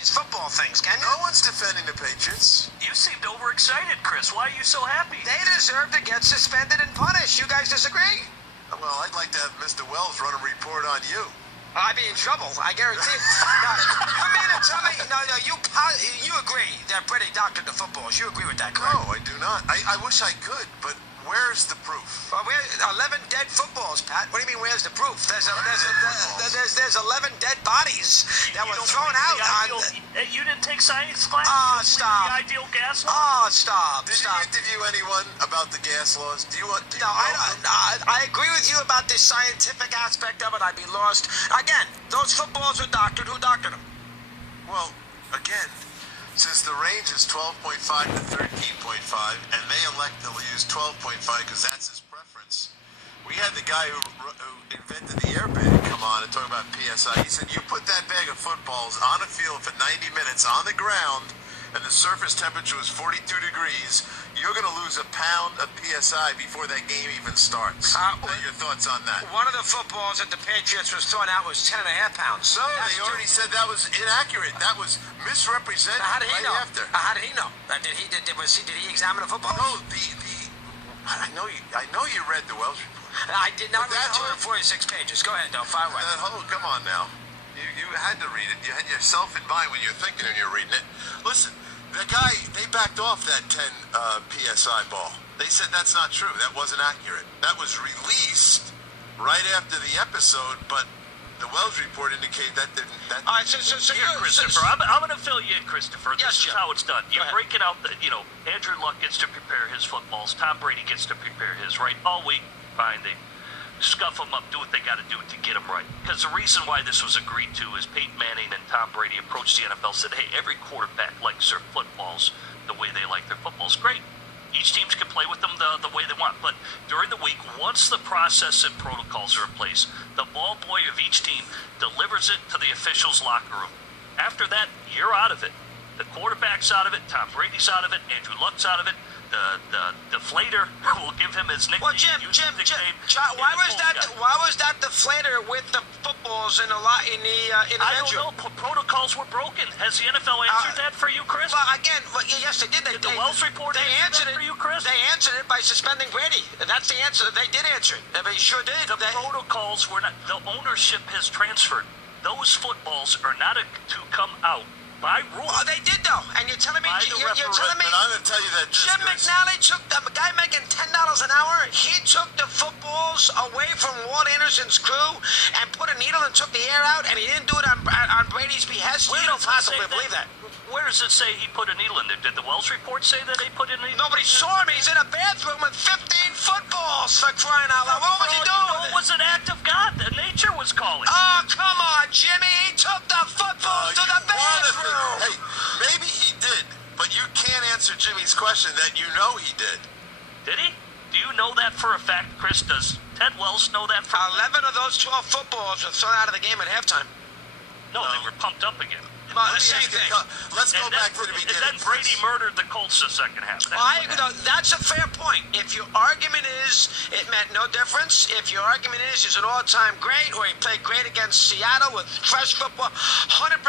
these football things, can you? No one's defending the Patriots. You seemed overexcited, Chris. Why are you so happy? They deserve to get suspended and punished. You guys disagree? Well, I'd like to have Mr. Wells run a report on you. I'd be in trouble, I guarantee it. No, you mean to tell me, you agree that Brady doctored the footballs. You agree with that, correct? No, I do not. I wish I could, but where's the proof? Well, 11 dead footballs, Pat. What do you mean, where's the proof? There's 11 dead bodies that were thrown out on... You didn't take science class? Stop. The ideal gas law? Stop. Did you interview anyone about the gas laws? Do you want? No, I agree with you about the scientific aspect of it. I'd be lost. Again, those footballs were doctored. Who doctored them? Well, again, since the range is 12.5 to 13.5, and they elect to use 12.5 because that's his preference, we had the guy who invented the airbag come on and talk about PSI. He said, you put that bag of footballs on a field for 90 minutes on the ground, and the surface temperature was 42 degrees, you're going to lose a pound of PSI before that game even starts. What are your thoughts on that? One of the footballs that the Patriots was throwing out was 10.5 pounds. No, they already said that was inaccurate. That was misrepresented How did he know? after. How did he know? Did he examine the football? No, I know you read the Welsh report. I did not read 246 pages. Go ahead, though. Fire away. Come on now. You had to read it. You had yourself in mind when you're thinking and you're reading it. Listen, the guy, they backed off that 10 PSI ball. They said that's not true. That wasn't accurate. That was released right after the episode, but the Wells report indicated that didn't. All right, so Christopher, I'm going to fill you in, Christopher. Yes, this is Jim. how it's done. You're breaking out the, Andrew Luck gets to prepare his footballs. Tom Brady gets to prepare his, right? All week, fine. They scuff them up, do what they got to do to get them right. Because the reason why this was agreed to is Peyton Manning and Tom Brady approached the NFL, said, hey, every quarterback likes their footballs the way they like their footballs. Great. Each team can play with them the way they want. But during the week, once the process and protocols are in place, the ball boy of each team delivers it to the officials' locker room. After that, you're out of it. The quarterback's out of it. Tom Brady's out of it. Andrew Luck's out of it. The deflator, we'll give him his nickname. Well, Jim, why was that deflator with the footballs in the I don't know. Protocols were broken. Has the NFL answered that for you, Chris? Well, again, yes, they did. Did the Wells report answer that for you, Chris? They answered it by suspending Brady. That's the answer. They did answer it. They sure did. The protocols were not. The ownership has transferred. Those footballs are not to come out by rule. Oh, they did though, and you're telling me. You're telling me. But I'm going to tell you that Jim McNally took the guy making $10 an hour. He took the footballs away from Walt Anderson's crew and put a needle and took the air out, and he didn't do it on Brady's behest. You don't possibly believe that. Where does it say he put a needle in there? Did the Wells report say that they put a needle? Nobody saw him. He's in a bathroom with 15 footballs for crying out loud. What was he doing? It was an act of God. The nature was calling. Oh, come on, Jimmy. He took the footballs to the bathroom. Hey, maybe he did, but you can't answer Jimmy's question that you know he did. Did he? Do you know that for a fact, Chris? Does Ted Wells know that for a fact? 11 of those 12 footballs were thrown out of the game at halftime. No, they were pumped up again. Well, the same thing. Let's go back to the beginning. And then Brady murdered the Colts the second half. That's a fair point. If your argument is it meant no difference, if your argument is he's an all-time great or he played great against Seattle with fresh football, 100%.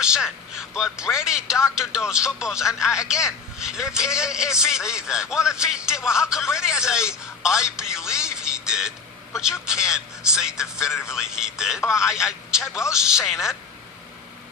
But Brady doctored those footballs, and again, if he that. Well, if he did, well, how come Brady has say I believe he did, but you can't say definitively he did. Ted Wells is saying that.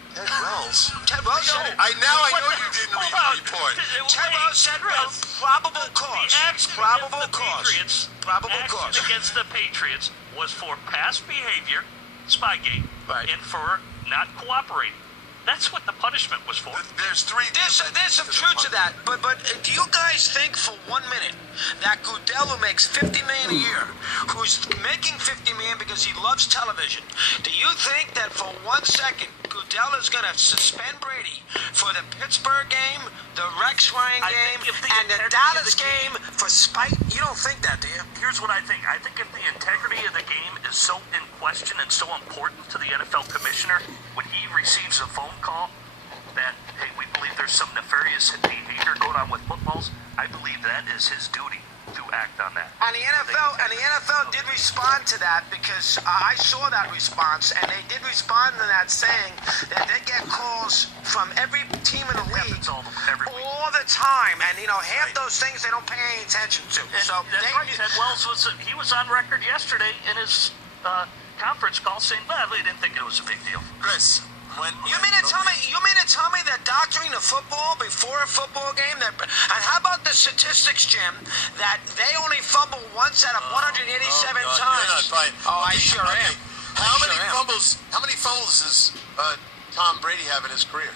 Ted Wells. Ted Wells said it. I know you didn't read the report. Ted Wells said probable cause. Probable cause. Action against the Patriots was for past behavior, Spygate, and for not cooperating. That's what the punishment was for. There's some truth to that, but do you guys think for 1 minute that Goodell, who makes $50 million a year, who's making $50 million because he loves television, do you think that for 1 second Goodell is going to suspend Brady for the Pittsburgh game, the Rex Ryan game, and the Dallas game for spite? You don't think that, do you? Here's what I think. I think if the integrity of the game is so in question and so important to the NFL commissioner, when he receives a phone call that, hey, we believe there's some nefarious behavior going on with footballs, I believe that is his duty to act on that. And the NFL did respond to that because I saw that response, and they did respond to that saying that they get calls from every team in the league Happens every week. all the time, and half those things they don't pay any attention to. So That's right. Ted Wells was on record yesterday in his conference call saying, "Well, we didn't think it was a big deal." Chris, You mean to tell me that doctoring the football before a football game? And how about the statistics, Jim? That they only fumble once out of 187 God, times. you're not buying. Oh, I Okay, sure okay. am. How I many sure am. fumbles? How many fumbles does Tom Brady have in his career?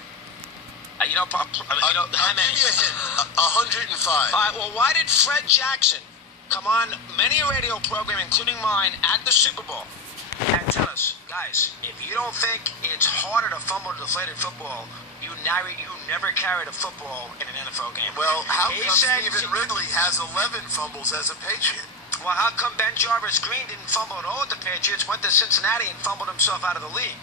How many? I'll give you a hint. 105. All right, well, why did Fred Jackson come on many a radio program, including mine, at the Super Bowl and tell us, guys, if you don't think it's harder to fumble a deflated football, you never carried a football in an NFL game? Well, how He come said- Stephen Ridley has 11 fumbles as a Patriot? Well, how come Ben Jarvis Green didn't fumble at all with the Patriots, went to Cincinnati and fumbled himself out of the league?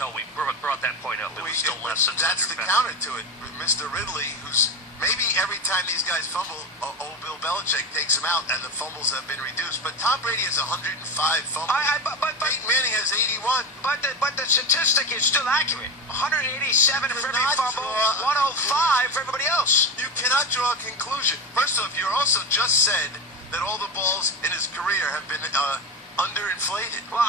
No, we brought that point up. It was still less than That's the counter to it. Mr. Ridley, who's maybe every time these guys fumble, old Bill Belichick takes them out, and the fumbles have been reduced. But Tom Brady has 105 fumbles. But Peyton Manning has 81. But the statistic is still accurate. 187 for every Cannot fumble, draw- 105 for everybody else. You cannot draw a conclusion. First off, you also just said that all the balls in his career have been underinflated. Well,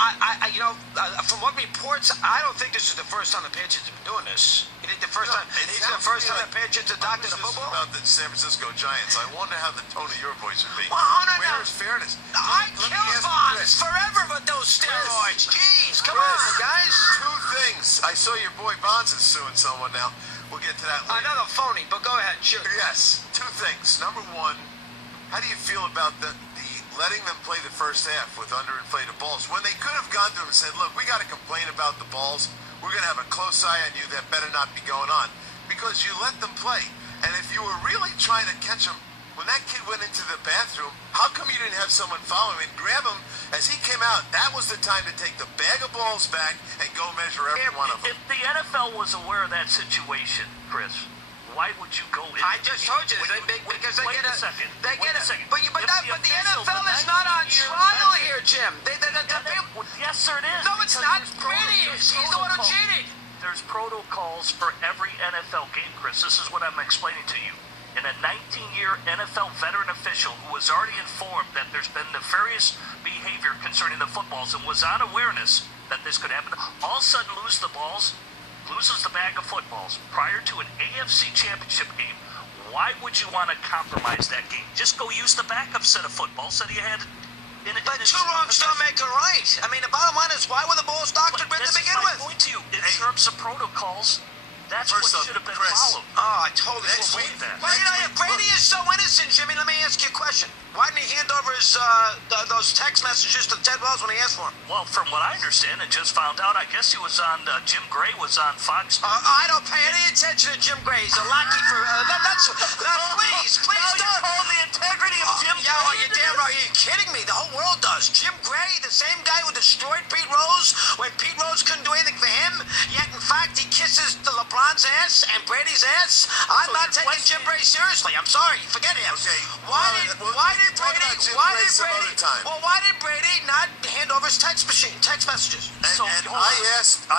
from what reports, I don't think this is the first time the Patriots have been doing this. You think the first time? It's the first time the Patriots adopted a football? About the San Francisco Giants, I wonder how the tone of your voice would be. Well, Hunter, Where now- is fairness? I Let me kill ask you Bonds this. forever with those steroids. Jeez, come Chris, on, guys. Two things. I saw your boy Bonds is suing someone now. We'll get to that later. Another phony, but go ahead, shoot. Yes, two things. Number one, how do you feel about the letting them play the first half with underinflated balls when they could have gone to him and said, look, we got to complain about the balls. We're going to have a close eye on you. That better not be going on, because you let them play. And if you were really trying to catch him, when that kid went into the bathroom, how come you didn't have someone follow him and grab him as he came out? That was the time to take the bag of balls back and go measure every one of them. If the NFL was aware of that situation, Chris, why would you go in? I just told you, because they wait get a second. They Wait get a second. But If the official, NFL the is not on 19-year trial veteran- here, Jim. Well, yes, sir, it is. No, it's because not. there's Brady is. He's the one who cheated. There's protocols for every NFL game, Chris. This is what I'm explaining to you. And a 19-year NFL veteran official who was already informed that there's been nefarious behavior concerning the footballs and was on awareness that this could happen, all of a sudden loses the bag of footballs prior to an AFC championship game. Why would you want to compromise that game? Just go use the backup set of footballs that he had. But two wrongs don't make a right. I mean, the bottom line is, why were the balls doctored to begin with? Point to you. In terms of protocols, that's First what off, should have been Chris, followed. Oh, I totally Next believe week- that. that. Well, if Brady is so innocent, Jimmy, let me ask you a question. Why didn't he hand over his those text messages to Ted Wells when he asked for them? Well, from what I understand and just found out, I guess he was on, Jim Gray was on Fox. I don't pay any attention to Jim Gray. He's a lackey for... please don't. the integrity of Jim Yeah, well, you're damn right. Are you kidding me? The whole world does. Jim Gray, the same guy who destroyed Pete Rose when Pete Rose couldn't do anything for him, yet in fact he kisses the LeBron's ass and Brady's ass. I'm not taking Jim Gray seriously. I'm sorry. Forget him. Okay. Why did Talk Brady? about Jim Why Gray did some Brady? other time. Well, why did Brady not hand over his text messages? And So, I hold on. asked.